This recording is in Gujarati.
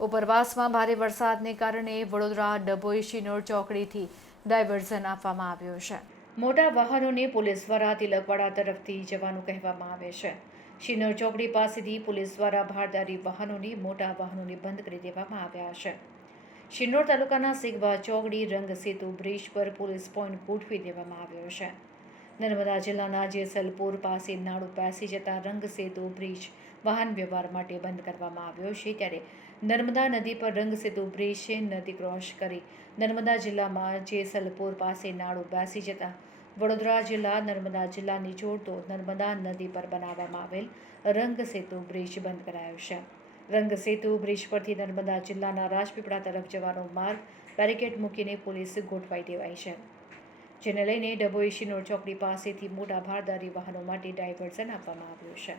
ઉપરવાસમાં ભારે વરસાદને કારણે વડોદરા ડભોઈ, શિનોર ચોકડીથી ડાયવર્ઝન આપવામાં આવ્યું છે. મોટા વાહનોને પોલીસ દ્વારા તિલકવાડા તરફથી જવાનું કહેવામાં આવે છે. શિનોર ચોકડી પાસેથી પોલીસ દ્વારા ભારદારી વાહનોની મોટા વાહનોને બંધ કરી દેવામાં આવ્યા છે. શિનોર તાલુકાના સિગવા ચોકડી રંગ સેતુ બ્રિજ પર પોલીસ પોઈન્ટ ગોઠવી દેવામાં આવ્યો છે. નર્મદા જિલ્લાના જેસલપુર પાસે નાળુ પાસે જતા રંગસેતુ બ્રિજ વાહન વ્યવહાર માટે બંધ કરવામાં આવ્યો છે ત્યારે નર્મદા નદી પર રંગસેતુ બ્રિજ નદી ક્રોસ કરી નર્મદા જિલ્લામાં જેસલપુર પાસે નાળું બેસી જતા વડોદરા જિલ્લા, નર્મદા જિલ્લાની જોડતો નર્મદા નદી પર બનાવવામાં આવેલ રંગસેતુ બ્રિજ બંધ કરાયો છે. રંગસેતુ બ્રિજ પરથી નર્મદા જિલ્લાના રાજપીપળા તરફ જવાનો માર્ગ બેરિકેડ મૂકીને પોલીસ ગોઠવાઈ દેવાઈ છે. જેને લઈને ડભોઈ શિનોર ચોકડી પાસેથી મોટા ભારદારી વાહનો માટે ડાયવર્ઝન આપવામાં આવ્યું છે.